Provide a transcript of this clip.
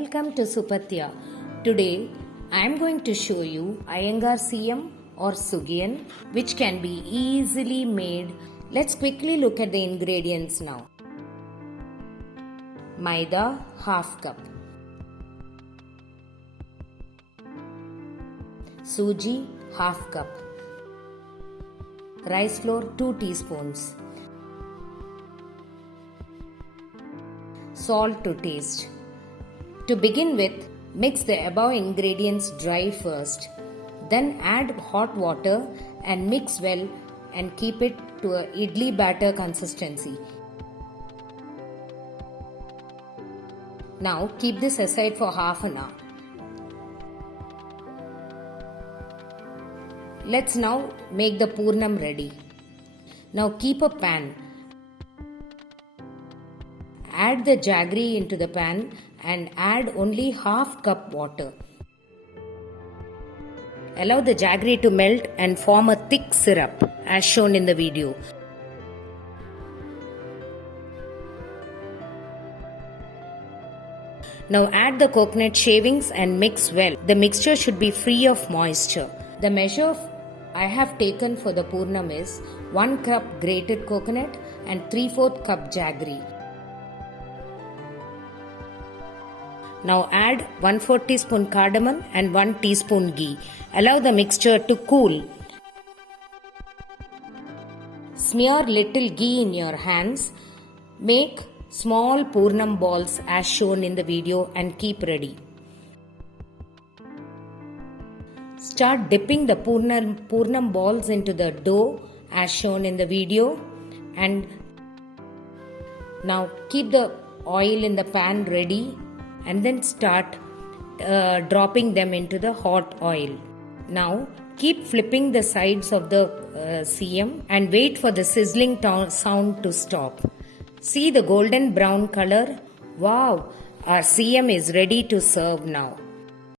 Welcome to Supathya. Today I am going to show you Iyengar Seeyam or Suzhiyan, which can be easily made. Let's quickly look at the ingredients now. Maida half cup, Suji half cup, rice flour 2 teaspoons, salt to taste. To begin with, mix the above ingredients dry first. Then add hot water and mix well and keep it to a idli batter consistency. Now keep this aside for half an hour. Let's now make the poornam ready. Now keep a pan. Add the jaggery into the pan and add only half cup water. Allow the jaggery to melt and form a thick syrup as shown in the video. Now add the coconut shavings and mix well. The mixture should be free of moisture. The measure I have taken for the poornam is 1 cup grated coconut and 3/4 cup jaggery. Now add 1/4 teaspoon cardamom and 1 teaspoon ghee. Allow the mixture to cool. Smear little ghee in your hands. Make small poornam balls as shown in the video and keep ready. Start dipping the poornam balls into the dough as shown in the video, and now keep the oil in the pan ready and then start dropping them into the hot oil. Now keep flipping the sides of the seeyam and wait for the sizzling sound to stop. See the golden brown color? Wow! Our seeyam is ready to serve now.